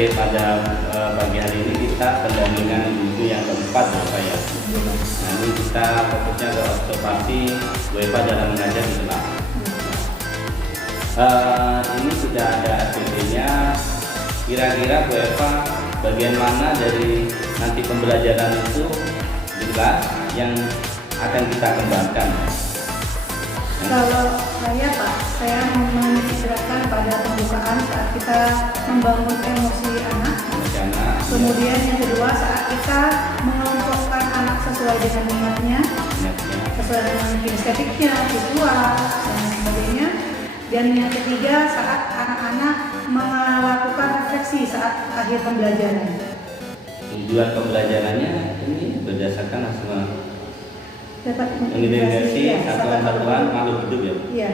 Oke, pada pagi hari ini kita pendampingan ibu yang keempat ya Pak ya. Nah, ini kita fokusnya ke observasi WFA dalam mengajar di kelas. Ini sudah ada APD-nya. Kira-kira WFA bagian mana dari nanti pembelajaran itu di kelas yang akan kita kembangkan? Kalau saya Pak, saya mengistilahkan pada pembukaan saat kita membangun emosi anak. Kemudian yang kedua saat kita mengelompokkan anak sesuai dengan minatnya, sesuai dengan kinestetiknya, visual dan sebagainya. Dan yang ketiga saat anak-anak melakukan refleksi saat akhir pembelajaran. Tujuan pembelajarannya ini berdasarkan hasil dapat identifikasi satuan-satuan makhluk hidup ya. Iya.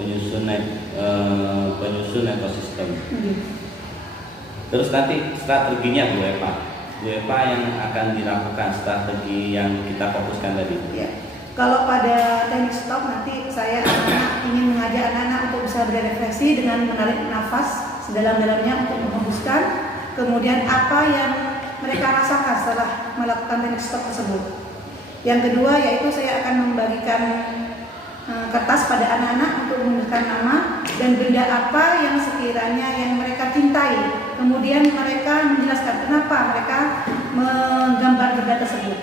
Penyusun ekosistem. Terus nanti strateginya Bu Eva yang akan dilakukan strategi yang kita fokuskan tadi. Iya. Kalau pada teknik stop nanti saya ingin mengajak anak-anak untuk bisa berefleksi dengan menarik nafas sedalam-dalamnya untuk menghembuskan. Kemudian apa yang mereka rasakan setelah melakukan teknik stop tersebut. Yang kedua yaitu saya akan membagikan kertas pada anak-anak untuk menuliskan nama dan benda apa yang sekiranya yang mereka cintai. Kemudian mereka menjelaskan kenapa mereka menggambar benda tersebut.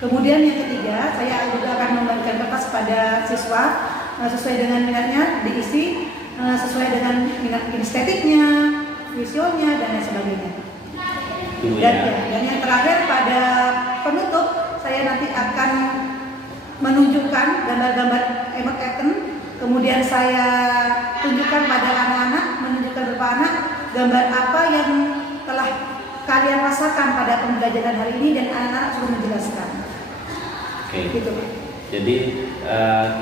Kemudian yang ketiga saya juga akan membagikan kertas pada siswa sesuai dengan minatnya, diisi sesuai dengan minat kinestetiknya, visualnya dan lain sebagainya. Dan yang terakhir pada penutup saya nanti akan menunjukkan gambar-gambar Emmett Eaton. Kemudian saya tunjukkan pada anak-anak, menunjukkan beberapa anak gambar apa yang telah kalian rasakan pada pembelajaran hari ini dan anak-anak sudah menjelaskan. Oke. Gitu. Jadi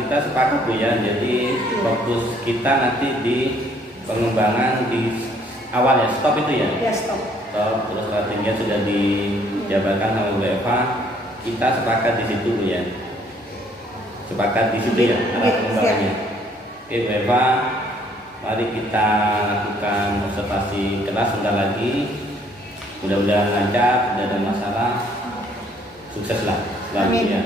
kita sepakat Bu ya. Jadi fokus kita nanti di pengembangan di awal ya, stop itu ya. Ya, stop. Terus strateginya sudah dijabarkan sama Bu Eva. Kita sepakat di situ Bu ya. Sepakat di situ ya arah pengembangannya. Oke Bu Eva, mari kita lakukan observasi kelas sebentar lagi. Mudah-mudahan lancar, tidak ada masalah. Sukseslah selalu ya.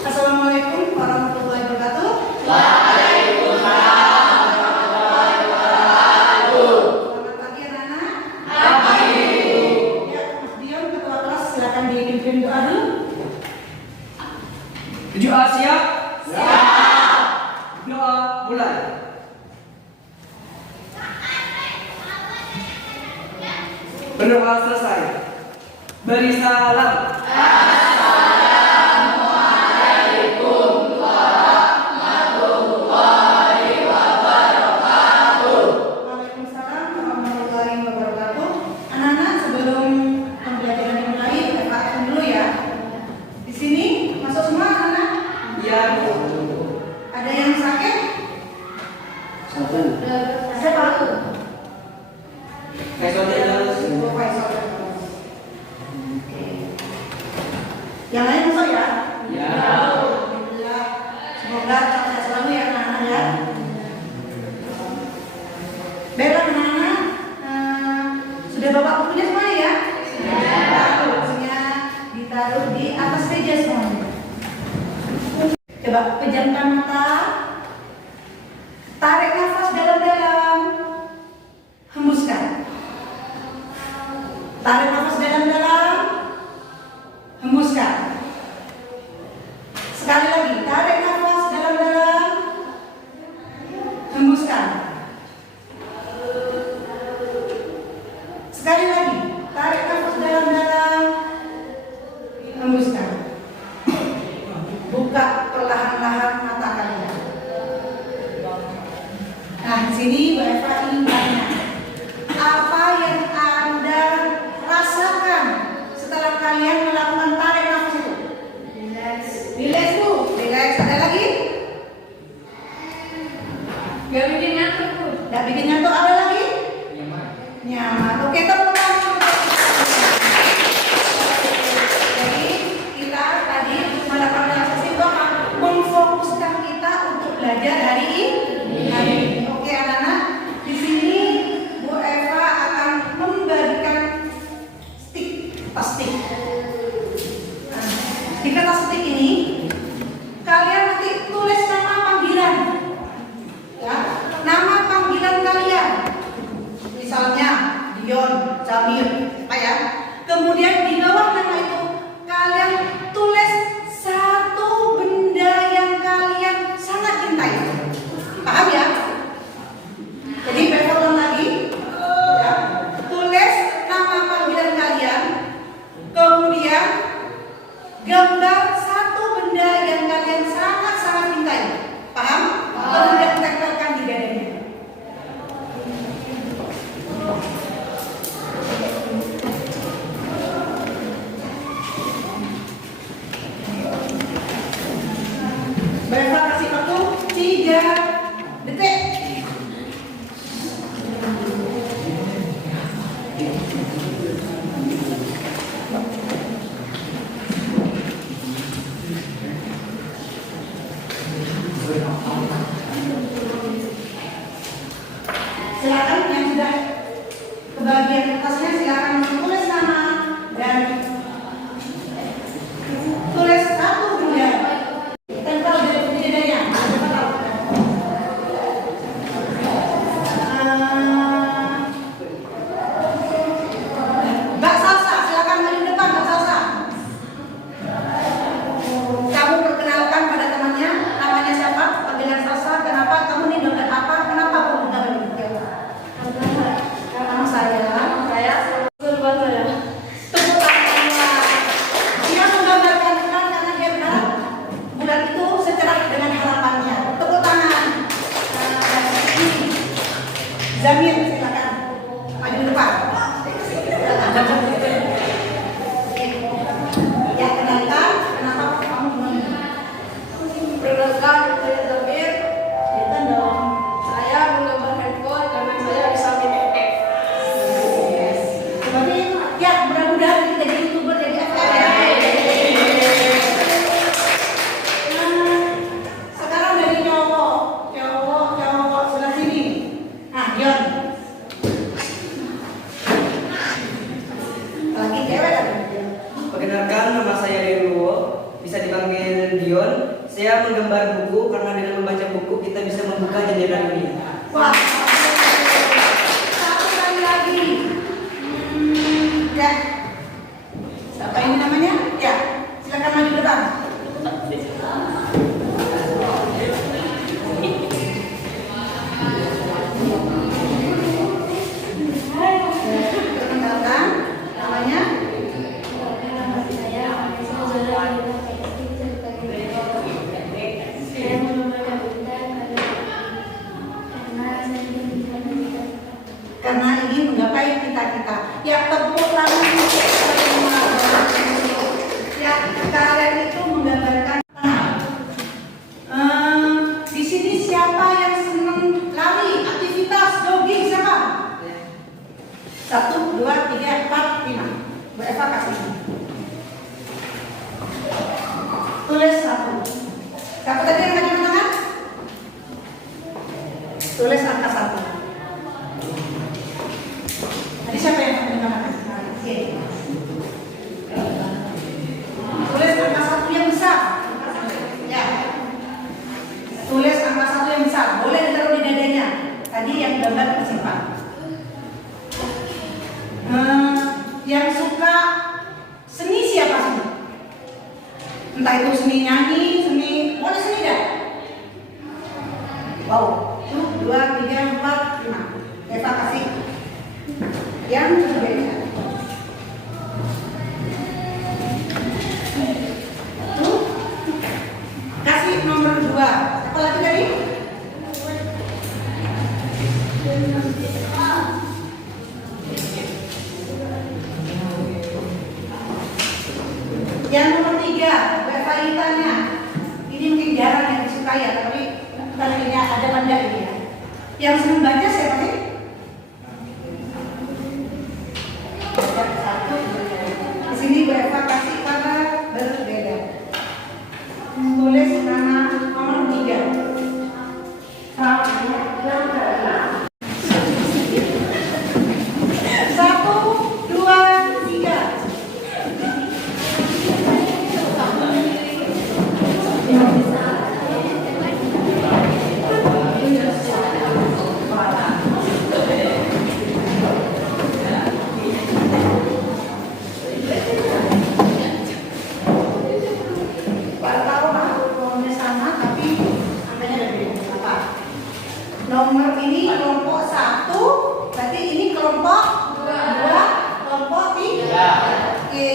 Assalamualaikum warahmatullahi wabarakatuh. Waalaikumsalam warahmatullahi wabarakatuh. Selamat pagi anak-anak. Pagi. Ya, Mas Dion ketua kelas silakan dipimpin doa dulu. 7A siap? Siap. Doa mulai. Berdoa selesai. Beri salam. Assalamualaikum warahmatullahi wabarakatuh. Waalaikumsalam warahmatullahi wabarakatuh. Anak-anak sebelum pembelajaran dimulai, Pak dulu ya. Di sini masuk semua anak-anak? Ya, Bu. Ada yang sakit? Ada Pak? Oh, Pak Isol. Oke. Yang lain masuk ya? Ya. Alhamdulillah. Semoga sukses selalu ya anak-anak ya. Baiklah anak-anak, sudah bawa bukunya semua ya? Sudah. Bukunya ditaruh di atas meja semuanya. Coba pejamkan mata. Tarik nafas dalam-dalam. Hembuskan. Tarik nafas dalam-dalam. Hembuskan. Sekali lagi, tarik nafas dalam-dalam. Hembuskan. Sekali lagi, tarik nafas dalam-dalam. Hembuskan. Buka perlahan-lahan mata kalian. Nah, di sini Bu Eva ingin tanya, apa yang Anda rasakan setelah kalian melakukan tarik nafas itu? Relax Bu, relax. Ada lagi? Gak bikin ngantuk, Bu. Gak bikin ngantuk, ada lagi? Nyaman. Oke, tepuk tangan. Jadi kita tadi melakukan relaksasi untuk memfokuskan kita untuk belajar hari ini. Oke anak-anak, di sini Bu Eva mute, Pak ya. Kemudian di bawah nama itu kalian tulis satu benda yang kalian sangat cintai. Paham ya? Jadi ulang lagi. Ya. Tulis nama panggilan kalian. Kemudian gambar satu benda yang kalian sangat-sangat cintai. Paham? Kemudian tempelkan di dadanya. Berapa kasih waktu? 3 detik. Silakan yang sudah kebagian kertasnya silakan menulis nama dan tulis satu benda. Tempel di dadanya. Siapa tahu? Mbak Salsa, silakan maju depan Mbak Salsa. Kamu perkenalkan pada temannya, namanya siapa? Panggilan Salsa, kenapa kamu nih dompet apa? Kenapa kamu nggak begitu? Nama saya. Tepuk tangannya. Dia menggambarkan karena dia berharap bulan itu secerah dengan harapannya. Tepuk tangan. Zamir, silakan maju depan. Ya, kenalkan kenapa kamu Perkenalkan, saya Zamir. Kita dong. Saya menggambar handphone karena saya bisa mengedit. Berarti ya mudah-mudahan kita jadi youtuber jadi FR ya. Sekarang dari cowok sebelah sini. Nah, Dion. Lagi cewek kan? Perkenalkan, nama saya Dewo, bisa dipanggil Dion. Saya menggambar buku karena dengan membaca buku kita bisa membuka jendela dunia. Wah. Satu kali lagi. Ya. Siapa ini namanya? Ya. Silakan maju depan. Perkenalkan namanya. Karena ingin menggapai cita-cita. Ya, tepuk tangan untuk semua. Ya, kalian itu menggambarkan. Di sini siapa yang senang lari, aktivitas jogging siapa? 1, 2, 3, 4, 5. Bu Eva kasih. Tulis 1. Siapa tadi yang ngajak tangan? Tulis angka 1. Tadi siapa yang ngajak tangan? Oke. Tulis angka 1 yang besar. Ya. Tulis angka 1 yang besar. Boleh ditaruh di dadanya. Tadi yang gambar tersimpan. Yang suka seni siapa sih? Entah itu seni nyanyi, seni boleh seni dah. Wow, 1, 2, 3, 4, 5. Eva kasih yang berbeda. Tuh, kasih nomor 2. Apa lagi tadi? Yang nomor 3, Eva tanya. Ini mungkin jarang yang disukai ya, tapi ini ada benda ini ya. Yang senang baca siapa sih? Satu. Di sini Bu Eva kasih pada berbeda. Tulis nama nomor 3. 1, 2, 3. nomor ini kelompok 1, berarti ini kelompok 2, kelompok 3. Oke,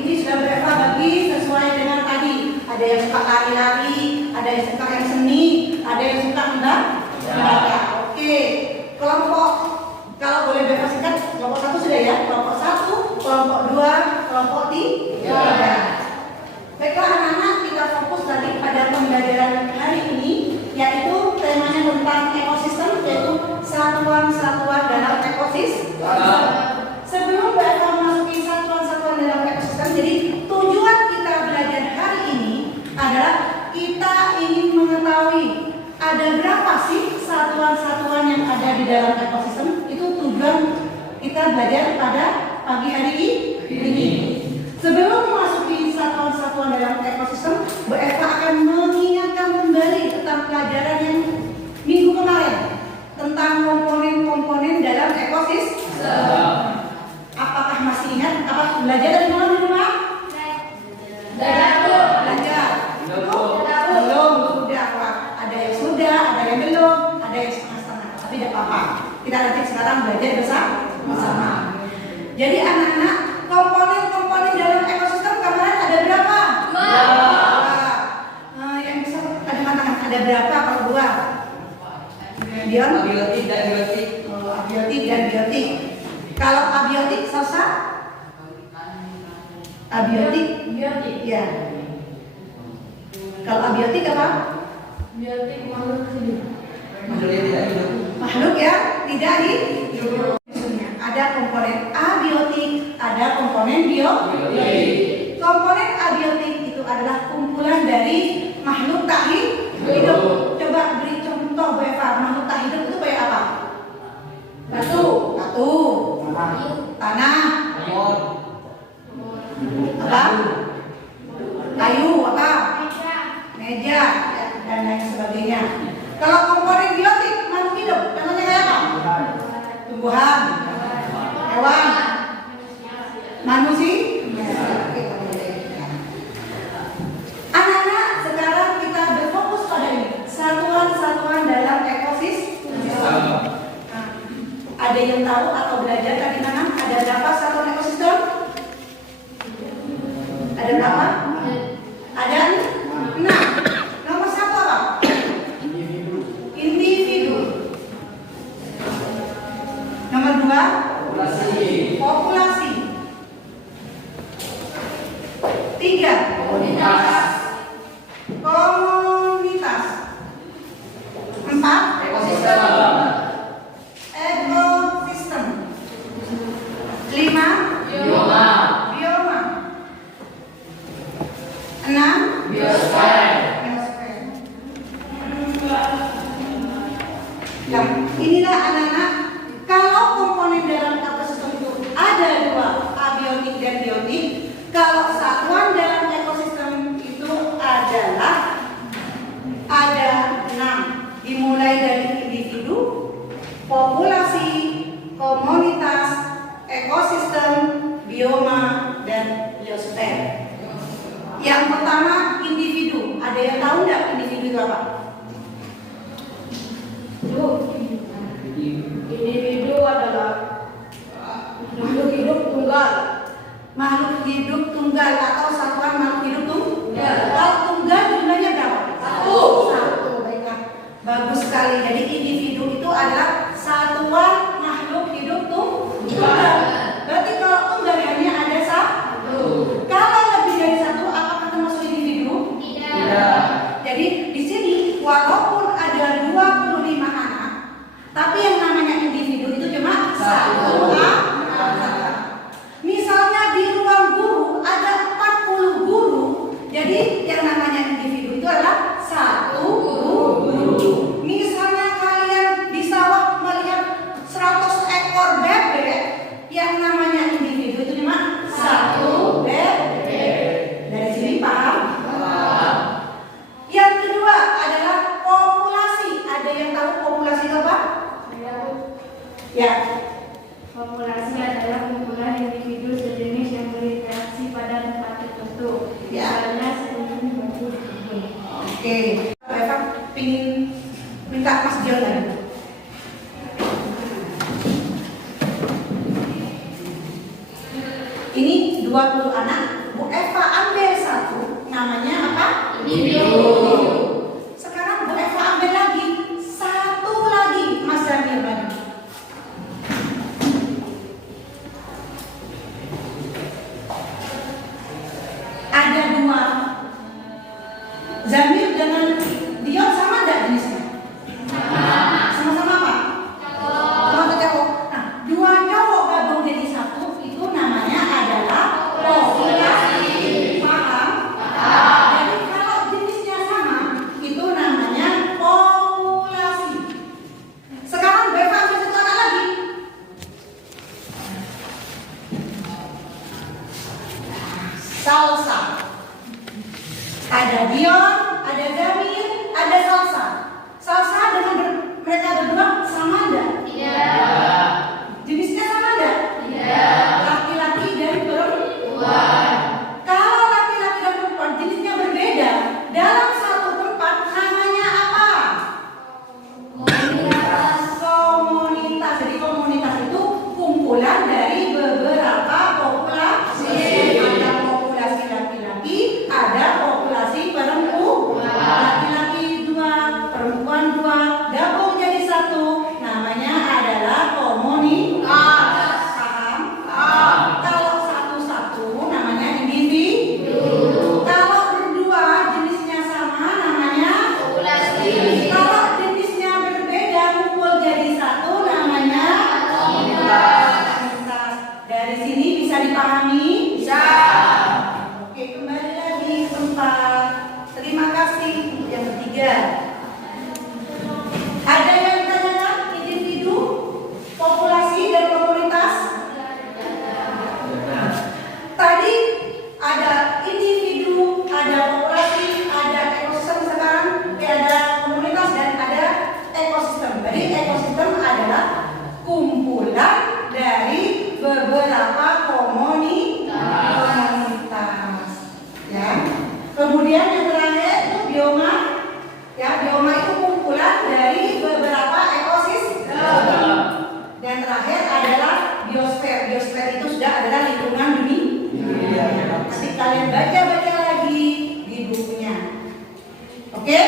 ini sudah berapa bagi sesuai dengan tadi. Ada yang suka lari-lari, ada yang suka yang seni, ada yang suka membaca. Oke, kelompok, kalau boleh bebas singkat, kelompok 1 sudah ya, kelompok 1, kelompok 2, kelompok 3. Baiklah anak-anak, kita fokus tadi pada pembelajaran hari ini, yaitu temanya tentang ekosistem, yaitu satuan-satuan dalam ekosistem. Sebelum Eva memasuki satuan-satuan dalam ekosistem, jadi tujuan kita belajar hari ini adalah kita ingin mengetahui ada berapa sih satuan-satuan yang ada di dalam ekosistem. Itu tujuan kita belajar pada pagi hari ini. Sebelum memasuki satuan-satuan dalam ekosistem, Bu Eva akan mengingatkan kembali tentang pelajaran yang minggu kemarin tentang komponen-komponen dalam ekosistem. Apakah masih ingat? Apa belajar dari mana di rumah? Belajar. Belum. Sudah Pak. Ada yang sudah, ada yang belum, ada yang setengah-setengah. Tapi tidak apa-apa. Kita lanjut sekarang belajar bersama. Jadi anak-anak, komponen-komponen dalam ekosistem kemarin ada berapa? 2. Yang bisa ada mengatakan ada berapa kalau 2? Dion? Abiotik dan biotik. Abiotik dan biotik. Kalau abiotik, Salsa? Abiotik? Ya. Kalau abiotik apa? Makhluk yang tidak hidup. Makhluk ya, tidak hidup. Ada komponen abiotik, ada komponen biotik. Komponen abiotik itu adalah kumpulan dari makhluk tak hidup. Coba beri contoh Bu Eva, makhluk tak hidup itu kayak apa? Batu, tanah, apa? Kayu, apa? Meja, ya, dan lain sebagainya. Kalau komponen biotik makhluk hidup, contohnya kayak apa? Tumbuhan, hewan, manusia. Anak-anak, sekarang kita berfokus pada ini, satuan-satuan dalam ekosistem. Ada yang tahu atau belajar tadi mana? Ada berapa satuan ekosistem? Ada berapa? Ada 6. Nomor 1 apa? Individu. Nomor 2? Populasi. 3? Komunitas. 4? Ekosistem. 5? Bioma. 6? Biosfer. Nah, inilah anak-anak, kalau komponen dalam ekosistem itu ada 2, abiotik dan biotik. Kalau satuan dalam ekosistem itu adalah ada 6, dimulai dari individu, populasi, komunitas, ekosistem, bioma, dan biosfer. Yang pertama individu. Ada yang tahu nggak individu itu apa? Individu adalah makhluk hidup tunggal. Makhluk hidup tunggal atau satuan makhluk hidup tunggal. Kalau tunggal jumlahnya berapa? 1. Baiklah, bagus sekali. Jadi individu itu adalah satuan makhluk hidup tunggal. Berarti kalau tunggal hanya ada 1. Kalau lebih dari 1, apakah termasuk individu? Tidak. Jadi di sini walaupun ada 25 anak, tapi yang namanya individu itu cuma 1 anak. Misalnya di ruang guru ada 40 guru, jadi yang namanya individu itu adalah 1 guru. Misalnya kalian di sawah melihat 100 ekor bebek, yang namanya individu itu cuma 1 bebek. Dari sini paham? Yang kedua adalah populasi. Ada yang tahu populasi itu apa? Ya. Populasi adalah kumpulan individu sejenis yang berinteraksi pada tempat tertentu. Misalnya seperti batu. Oke. Eva pingin minta Mas Dion lagi. 20 anak, Bu Eva ambil satu, namanya apa? Individu. Sekarang Bu Eva ambil lagi satu lagi, Mas Jamil lagi. Ada dua. Jamil dengan Dion sama enggak jenisnya? Sama-sama apa? Sama cowok. Nah, dua cowok gabung jadi satu itu namanya adalah populasi. Paham? Jadi kalau jenisnya sama itu namanya populasi. Sekarang Beva ambil satu anak lagi. Salsa. Ada Dion, ada Jamil, ada Salsa. Salsa dengan mereka berdua sama enggak? Tidak. Jenisnya sama enggak? Tidak. Laki-laki dan perempuan. Kalau laki-laki dan perempuan jenisnya berbeda, dalam satu tempat namanya apa? Komunitas. Komunitas. Jadi komunitas itu kumpulan dari beberapa populasi. Ada populasi laki-laki, ada populasi perempuan. Laki-laki dua, perempuan dua, gabung jadi satu. Namanya adalah komunitas. Paham? Kalau satu-satu namanya individu. Kalau berdua jenisnya sama namanya Populasi. kalau jenisnya berbeda kumpul jadi satu namanya komunitas. Dari sini bisa dipahami? Bisa. Oke, kembali lagi ke tempat. Terima kasih untuk yang ketiga. Ada yang ditanyakan individu, populasi dan komunitas? Tadi ada individu, ada populasi, ada ekosistem sekarang, ada komunitas dan ada ekosistem. Jadi ekosistem adalah kumpulan dari beberapa komunitas. Ya. Kemudian yang terakhir itu bioma. Ya, bioma itu kumpulan dari beberapa ekosistem. Dan terakhir adalah biosfer. Biosfer itu sudah adalah lingkungan dunia. Nanti kalian baca-baca lagi di bukunya. Oke?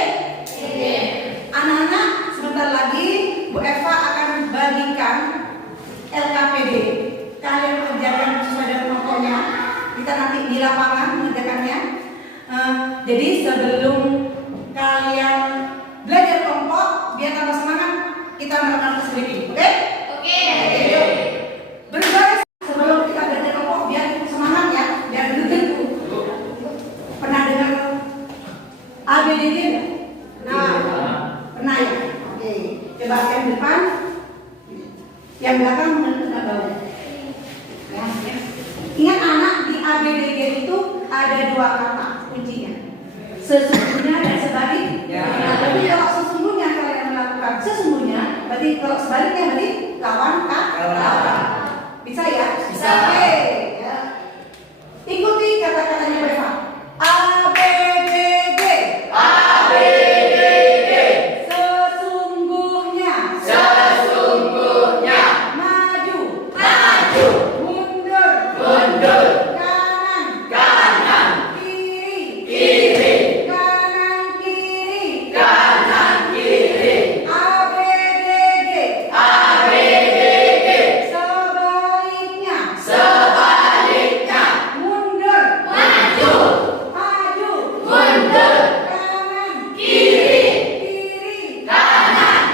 Anak-anak, sebentar lagi Bu Eva akan bagikan LKPD. Kalian kerjakan sesuai dengan pokoknya. Kita nanti di lapangan mengerjakannya. Jadi sebelum kalian belajar kelompok, biar tambah semangat, kita melakukan tes reading. Oke? Yuk. Berbaris sebelum kita belajar kelompok, biar semangat ya, biar bergerak. Pernah dengar ABCD enggak? Pernah ya? Oke. Coba yang depan, yang belakang menentukan bawah. Ya. Ingat anak, di ABCD itu ada dua kata kuncinya. Sesungguhnya dan sebaliknya. Nah, berarti kalau sesungguhnya kalian melakukan sesungguhnya, berarti kalau sebaliknya berarti lawan kata. Bisa ya? Bisa. Oke. Ya. Ikuti kata-katanya Beva. A B C D. Sesungguhnya. Maju. Mundur. Kanan. Kiri. Kanan kiri. ABCD. Sebaliknya. Mundur. Maju. Kanan. Kiri. Mundur. Maju. Kiri. Kanan.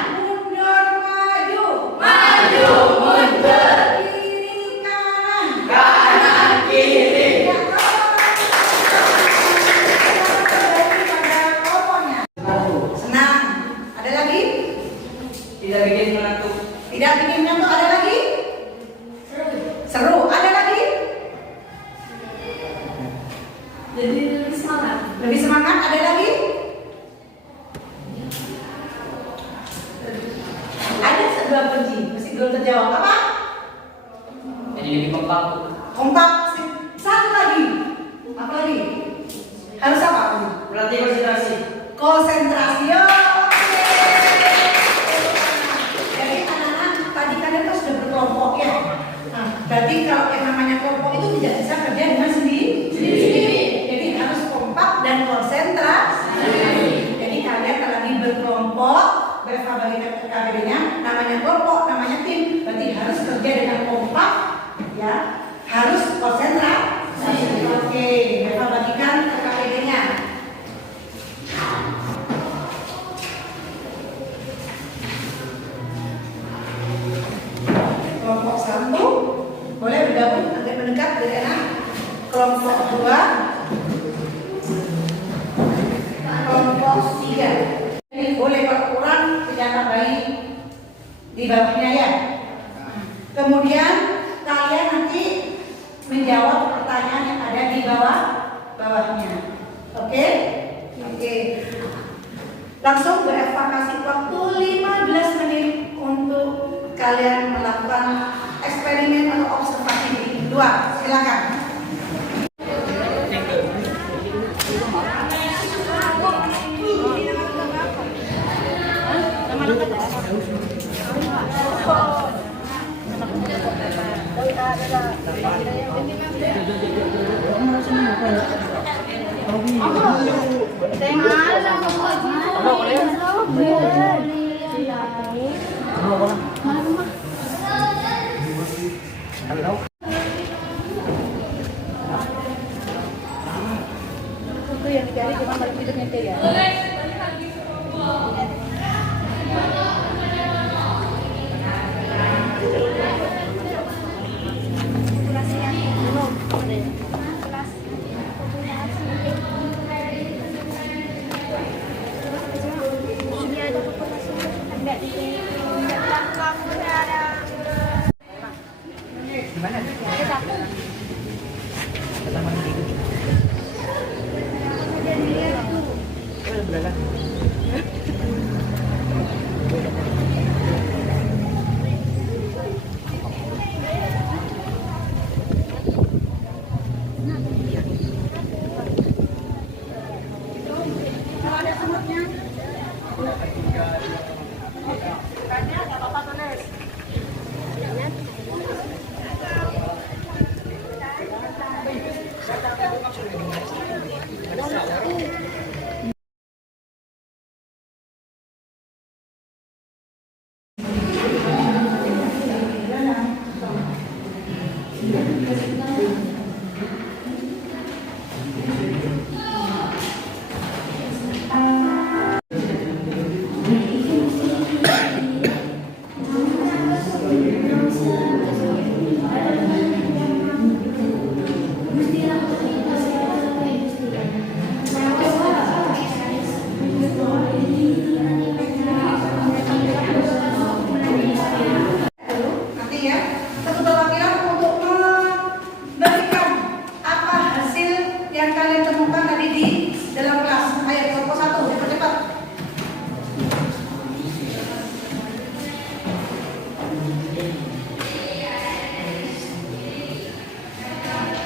Ya, senang. Ada lagi? Tidak bikin mengantuk. Tidak bikin ngantuk. Ada lagi? Seru. Ada lagi? Jadi lebih semangat. Lebih semangat. Ada lagi? Ada dua kunci. Mesti belum terjawab. Apa? Jadi lebih kompak. Kompak. Satu lagi. Apa lagi? Harus apa? Berarti konsentrasi. Konsentrasi. Oke. Jadi anak-anak tadi kalian kan sudah berkelompok ya. Nah, berarti kalau yang namanya kelompok itu tidak bisa kerja dengan siap anak. Kelompok 2, kelompok 3. Ini boleh berkurang, tidak tambahi di bawahnya ya. Kemudian kalian nanti menjawab pertanyaan yang ada di bawahnya. Oke? Oke. Langsung berevaluasi waktu 15 menit untuk kalian melakukan eksperimen atau observasi di luar. Silakan. Itu yang dicari cuma balik hidupnya itu ya.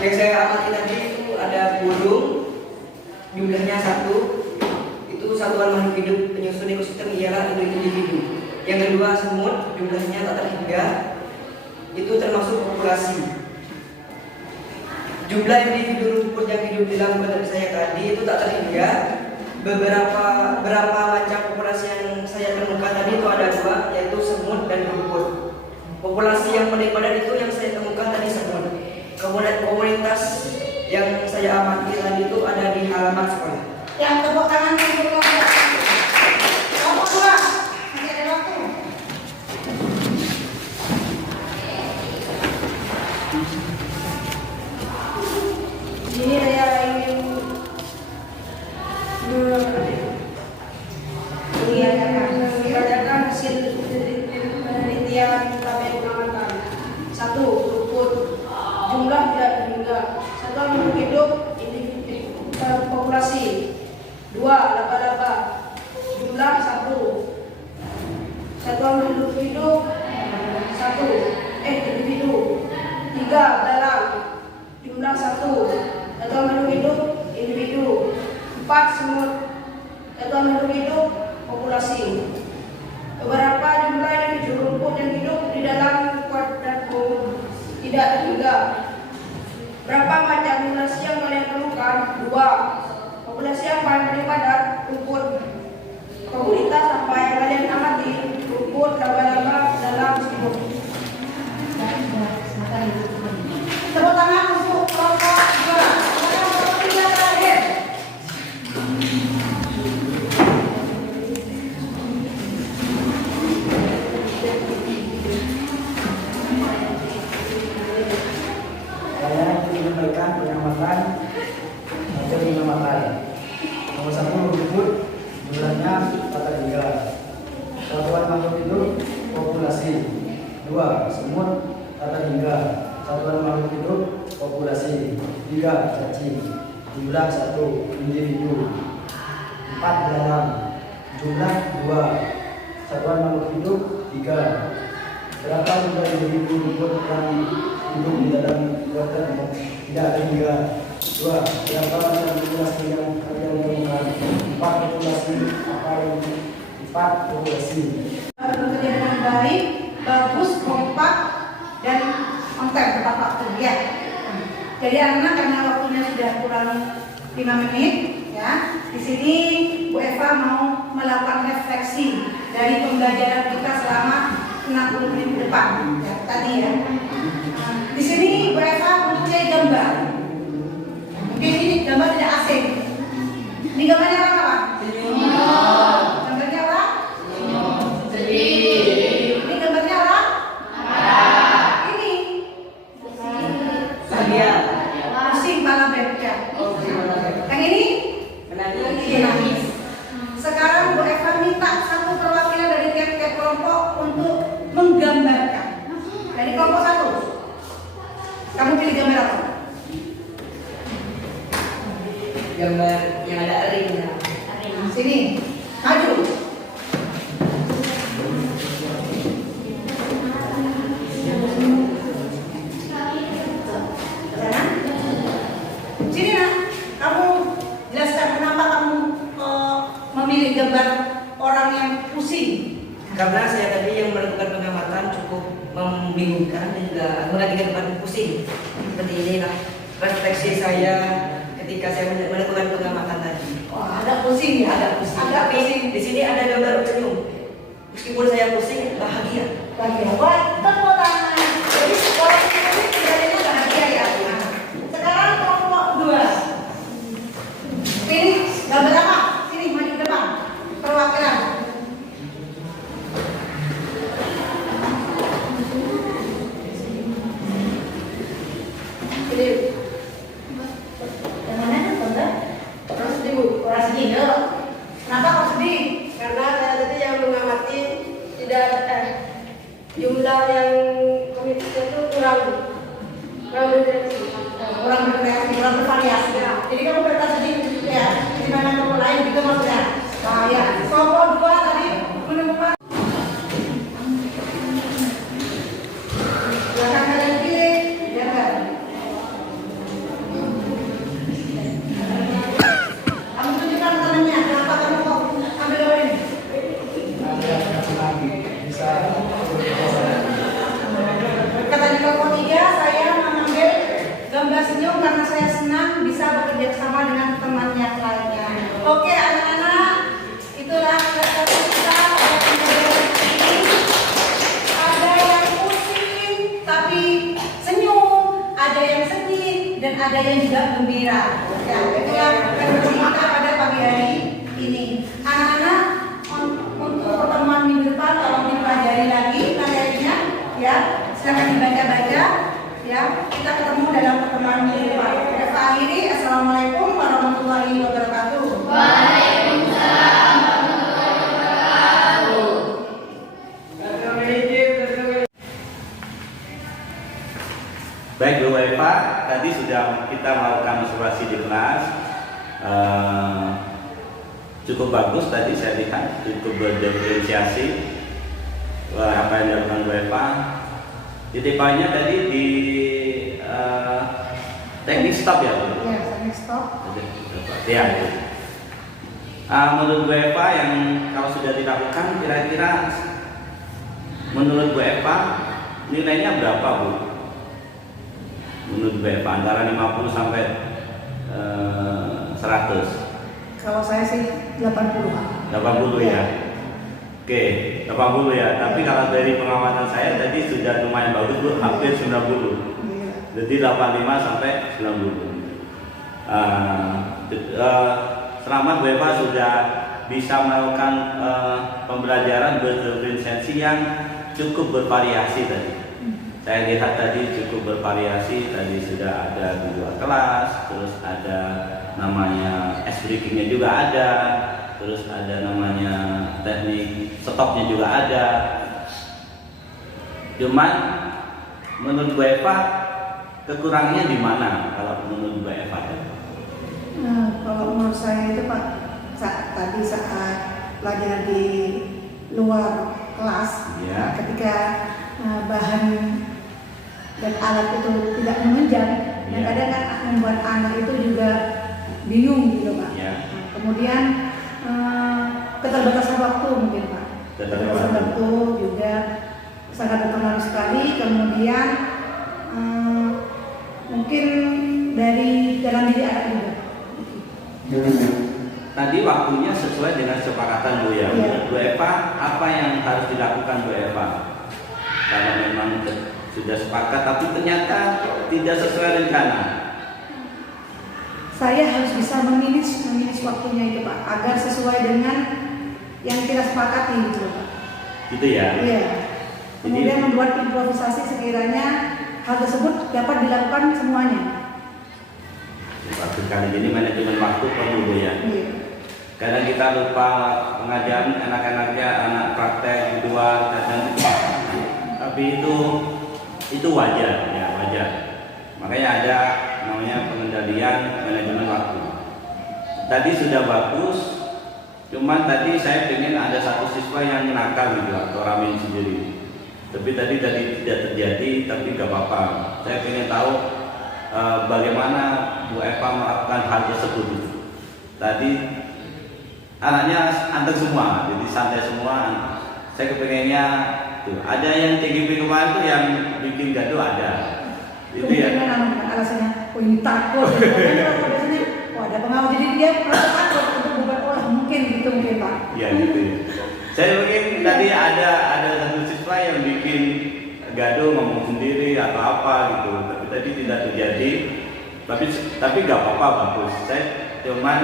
Yang saya amati tadi itu ada burung, jumlahnya 1. Itu satuan makhluk hidup penyusun ekosistem ialah individu. Yang kedua semut, jumlahnya tak terhingga. Itu termasuk populasi. Jumlah individu rumput yang hidup di dalam badan saya tadi itu tak terhingga. Berapa macam populasi yang saya temukan tadi itu ada 2, yaitu semut dan rumput. Populasi yang paling padat itu yang saya temukan tadi semut. Kemudian komunitas yang saya amati tadi itu ada di halaman sekolah. Yang tepuk tangan untuk kelompok 2. Masih ada waktu. Ini saya ingin mengadakan hasil penelitian kami mengamankan. 1. Rumput. Jumlah tidak terhingga. 1. Makhluk hidup populasi. 2. Laba-laba. Jumlah 1. 1. Makhluk hidup 1. Individu. 3. Dalam. Jumlah 1. 1. Makhluk hidup individu. 4. Semut. 1. Makhluk hidup populasi. Beberapa jumlah individu rumput yang hidup di dalam kuadratmu tidak terhingga. Berapa macam populasi yang kalian temukan? 2. Populasi yang paling padat rumput. Komunitas apa yang kalian amati? Rumput, laba-laba, dalam, semut. Tepuk tangan untuk kelompok 2. Kelompok 3 terakhir. Saya menunaikan pengamatan atau pengamatan. Nomor 1 menyebut jumlahnya tata tinggal. Satuan makhluk hidup populasi. 2 semut tata tinggal. Satuan makhluk hidup populasi. 3 cacing. Jumlah 1 individu. 4 dalam. Jumlah 2. Satuan makhluk hidup 3. Berapa jumlah individu rumput yang hidup di dalam water tidak ada hingga 2. Berapa populasi yang ditemukan? 4 populasi apa yang 4 populasi. Bekerja dengan baik, bagus, kompak, dan on time tepat waktu ya. Jadi anak karena waktunya sudah kurang 5 menit ya. Di sini Bu Eva mau melakukan refleksi dari pembelajaran kita selama 60 menit ke depan ya, tadi ya. Di sini Bu Eva mempunyai gambar. Mungkin ini gambar tidak asing. Ini gambarnya orang apa? Gambarnya orang? Ini gambarnya orang? Ini pusing kepala bebek. Yang ini? Menangis. Sekarang Bu Eva minta satu perwakilan dari tiap-tiap kelompok untuk menggambarkan. Dari kelompok 1, kamu pilih gambar apa? Gambar yang ada ringnya. Sini, maju. Sana. Sini nak, kamu jelaskan kenapa kamu memilih gambar orang yang pusing. Karena saya tadi yang melakukan pengamatan cukup membingungkan dan juga mengakibatkan pusing. Seperti inilah refleksi saya ketika saya melakukan pengamatan tadi. Wah, agak pusing ya, agak pusing. Agak Tapi pusing. di sini ada gambar senyum. Meskipun saya pusing, bahagia. Bahagia. Wah, tepuk tangan. Jadi orang ini sebenarnya bahagia ya. Nah, sekarang kelompok 2. Pilih gambar apa? Sini maju ke depan. Perwakilan. Pilih. Yang mana kan gambar? Orang sedih Bu. Orang sedih ya. Kenapa kau sedih? Karena saya tadi yang mengamati tidak jumlah yang komitiknya itu kurang berinteraksi. Kurang berkreasi, kurang bervariasi. Jadi kamu berkreasi ya, di mana kelompok lain juga maksudnya. Nah ya, kelompok 2 tadi menemukan. Silakan kalian pilih, ya kan? Kamu tunjukkan tangannya, kenapa kamu kok ambil gambar ini? Bisa Kata di kelompok 3, saya mengambil gambar senyum karena saya senang bisa bekerja sama dengan teman yang lainnya. Oke anak-anak, itulah refleksi kita pada pembelajaran ini. Ada yang pusing tapi senyum, ada yang sedih dan ada yang juga gembira. Ya, itulah refleksi kita pada pagi hari ini. Anak-anak, untuk pertemuan minggu depan tolong dipelajari lagi materinya, ya. Silakan dibaca-baca, ya. Kita ketemu dalam pertemuan minggu depan. Saya akhiri. Assalamualaikum warahmatullahi wabarakatuh. Baik Bu Eva, tadi sudah kita melakukan observasi di kelas. Cukup bagus tadi saya lihat, cukup berdiferensiasi apa yang dilakukan Bu Eva. Titipannya tadi di teknik stop ya Bu? Ya, saya stop. Ya. Menurut Bu Eva yang kalau sudah dilakukan kira-kira menurut Bu Eva nilainya berapa Bu? Menurut Bu Eva antara 50 sampai 100. Kalau saya sih 80. 80 ya. Oke, 80 ya. Tapi kalau dari pengamatan saya tadi sudah lumayan bagus Bu, hampir 90. Jadi 85 sampai 90. Selamat Bu Eva sudah bisa melakukan pembelajaran berdiferensiasi yang cukup bervariasi tadi. Saya lihat tadi cukup bervariasi, tadi sudah ada di luar kelas, terus ada namanya ice breakingnya juga ada, terus ada namanya teknik stopnya juga ada. Cuman menurut Bu Eva kekurangannya di mana kalau menurut Bu Eva? Kalau menurut saya itu Pak, tadi saat pelajaran di luar kelas, Ya. ketika bahan dan alat itu tidak menunjang, Ya. kadang kan membuat anak itu juga bingung gitu Pak. Ya. Kemudian keterbatasan waktu mungkin Pak. Keterbatasan waktu juga sangat berpengaruh sekali. Kemudian mungkin dari dalam diri anak juga. Tadi waktunya sesuai dengan kesepakatan Bu ya. Iya. Bu Eva, apa yang harus dilakukan Bu Eva? Kalau memang sudah sepakat tapi ternyata tidak sesuai rencana. Saya harus bisa meminus waktunya itu Pak, agar sesuai dengan yang kita sepakati gitu Pak. Gitu ya. Iya. Kemudian membuat improvisasi sekiranya hal tersebut dapat dilakukan semuanya. Waktu kali ini manajemen waktu perlu Bu ya. Iya. Kadang kita lupa pengajaran anak-anaknya, anak praktek di luar, kadang tapi itu wajar ya, wajar. Makanya ada namanya pengendalian manajemen waktu. Tadi sudah bagus, cuman tadi saya ingin ada satu siswa yang nakal gitu atau ramein sendiri. Tapi tadi tidak terjadi, tapi gak apa-apa. Saya ingin tahu bagaimana Bu Eva melakukan hal tersebut. Tadi anaknya anteng semua, jadi santai semua. Saya kepengennya tuh, ada yang TGP kemarin tuh yang bikin gaduh ada. Itu ya. Kemudian alasannya, oh ini takut. Biasanya, ada pengawas jadi dia merasa takut untuk bukan olah mungkin gitu mungkin Pak. Iya gitu ya. Saya mungkin tadi ada satu siswa yang bikin gaduh ngomong sendiri atau apa gitu, tapi tadi tidak terjadi. Tapi gak apa-apa, bagus. Saya cuman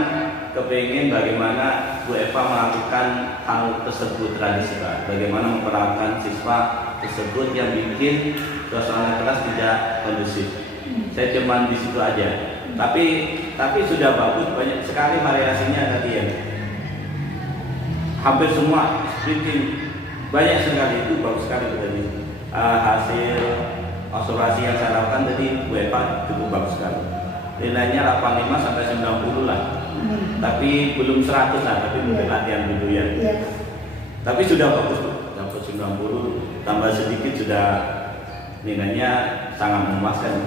kepingin bagaimana Bu Eva melakukan hal tersebut tradisi Pak. Bagaimana memperlakukan siswa tersebut yang bikin suasana kelas tidak kondusif. Saya cuman di situ aja. Tapi sudah bagus, banyak sekali variasinya tadi ya. Hampir semua speaking banyak sekali, itu bagus sekali tadi. Hasil observasi yang saya lakukan tadi Bu Eva cukup bagus sekali. Nilainya 85 sampai 90 lah. Tapi belum 100 lah, tapi mungkin latihan dulu ya. Iya. Tapi sudah bagus, dapat 90, tambah sedikit sudah nilainya sangat memuaskan.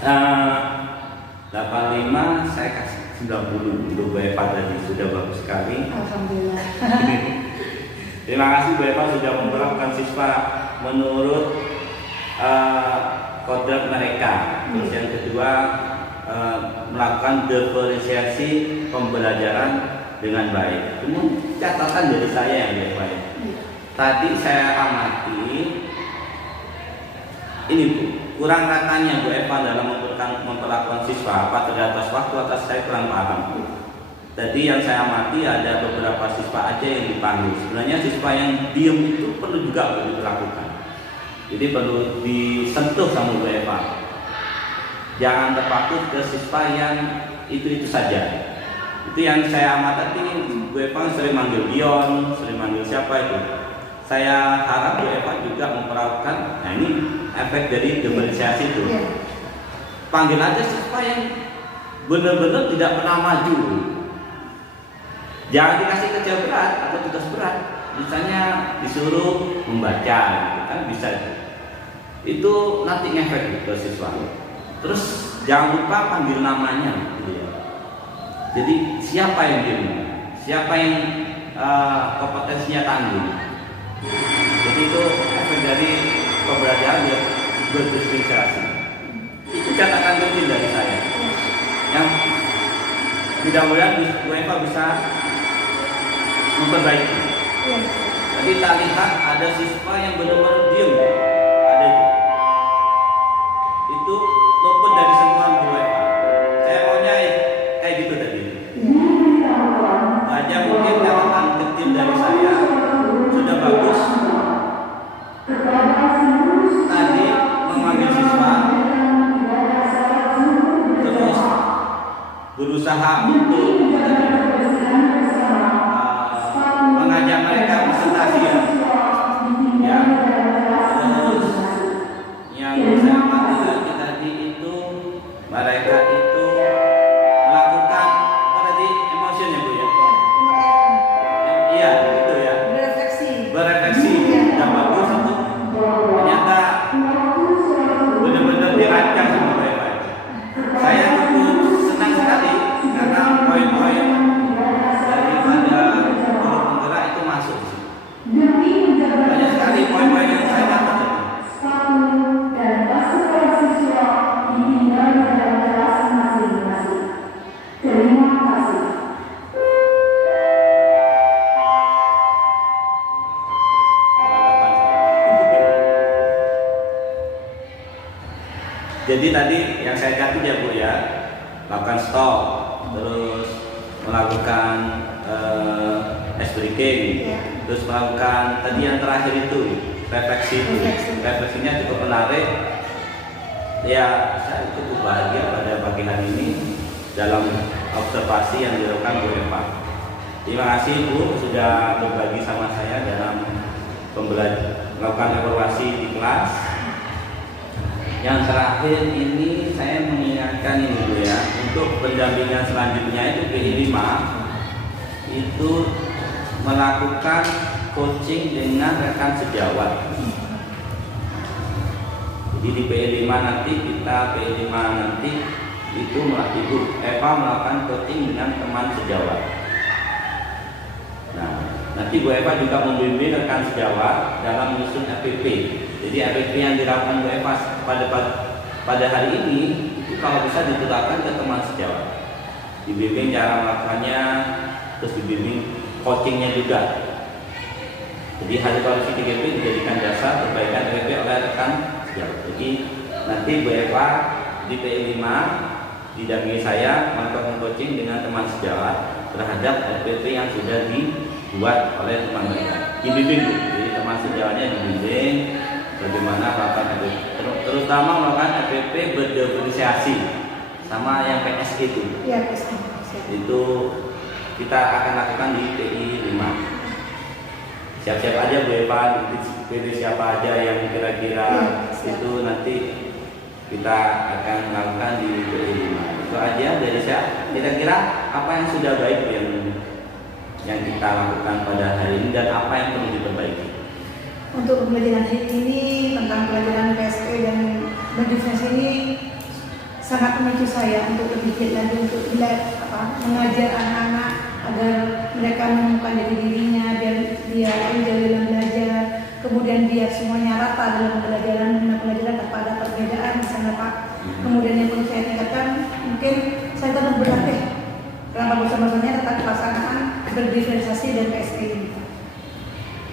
85 saya kasih 90 untuk Bu Eva tadi, sudah bagus sekali. Alhamdulillah. Terima kasih Bu Eva sudah memperlakukan siswa menurut kodrat mereka. Terus yang kedua melakukan diferensiasi pembelajaran dengan baik. Kemudian catatan dari saya yang baik. Tadi saya amati ini Bu, kurang ratanya Bu Eva dalam memperlakukan siswa. Apa terbatas waktu atau saya kurang paham. Tadi yang saya amati ada beberapa siswa aja yang dipanggil. Sebenarnya siswa yang diem itu perlu juga dilakukan. Jadi perlu disentuh sama Bu Eva. Jangan terpaku ke siswa yang itu saja. Itu yang saya amati. Bu Eva sering manggil Dion, sering manggil siapa itu. Saya harap Bu Eva juga memperlakukan. Nah ini efek dari diferensiasi itu. Panggil aja siswa yang benar-benar tidak pernah maju. Jangan dikasih kerja berat atau tugas berat. Misalnya disuruh membaca, kan bisa. Itu nanti ngefek ke siswa. Terus jangan lupa panggil namanya. Jadi siapa yang diem, siapa yang kompetensinya tangguh. Jadi itu efek dari pembelajaran yang berdiskusi. Itu catatan penting dari saya. Yang mudah-mudahan Bu Eva bisa memperbaiki. Jadi kita lihat ada siswa yang benar-benar diem, ada itu luput dari sentuhan Bu Eva. Saya maunya kayak gitu tadi. Aja mungkin catatan kecil dari saya sudah bagus. berusaha untuk mengajak mereka presentasi ya. Terus yang saya amati lagi tadi itu mereka itu melakukan apa tadi emotion ya Bu ya? Iya itu ya. Berefleksi dan bagus itu ternyata benar-benar dirancang sama baik-baik. Saya cukup senang sekali karena poin-poin daripada guru penggerak itu masuk. Banyak sekali poin-poin yang saya dapat. Jadi tadi yang saya catat ya Bu ya, lakukan stop, terus melakukan ice breaking, terus melakukan tadi yang terakhir itu refleksi. Refleksinya cukup menarik. Ya saya cukup bahagia pada pagi hari ini dalam observasi yang dilakukan Bu Eva. Terima kasih Bu sudah berbagi sama saya dalam melakukan evaluasi di kelas. Yang terakhir ini saya mengingatkan ini Bu ya, untuk pendampingan selanjutnya itu PI 5 itu melakukan coaching dengan rekan sejawat. Jadi di PI 5 nanti itu Ibu Eva melakukan coaching dengan teman sejawat. Nah, nanti Bu Eva juga membimbing rekan sejawat dalam menyusun FPP. Jadi FPP yang dilakukan Bu Eva pada hari ini itu kalau bisa diterapkan ke teman sejawat. Dibimbing cara melakukannya, terus dibimbing coachingnya juga. Jadi hasil evaluasi TGP dijadikan dasar perbaikan FPP oleh rekan sejawat. Jadi nanti Bu Eva di PI 5 didampingi saya melakukan coaching dengan teman sejawat terhadap FPP yang sudah dibuat oleh teman mereka. Dibimbing, jadi teman sejawatnya dibimbing bagaimana melakukan FPP, terutama melakukan FPP berdifferensiasi sama yang PS itu. Ya, PS. Itu kita akan lakukan di PI 5. Siap-siap aja Bu Eva, pilih siapa aja yang kira-kira itu nanti kita akan lakukan di PI 5. Itu aja dari saya. Kira-kira apa yang sudah baik yang kita lakukan pada hari ini dan apa yang perlu diperbaiki? Untuk pembelajaran hari ini tentang pelajaran PSP dan berdifferensiasi ini sangat memicu saya untuk lebih giat lagi untuk mengajar anak-anak agar mereka menemukan jati dirinya, biar dia enjoy dalam belajar, kemudian dia semuanya rata dalam pembelajaran tanpa ada perbedaan di sana Pak. Kemudian yang perlu saya tingkatkan, mungkin saya tetap berlatih dalam bersama-samanya tentang pelaksanaan berdifferensiasi dan PSP ini.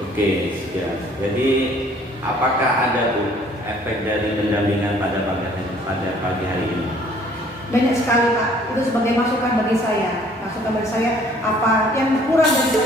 Oke, ya. Jadi apakah ada Bu efek dari pendampingan pada pagi hari ini? Banyak sekali Pak, itu sebagai masukan bagi saya apa yang kurang dari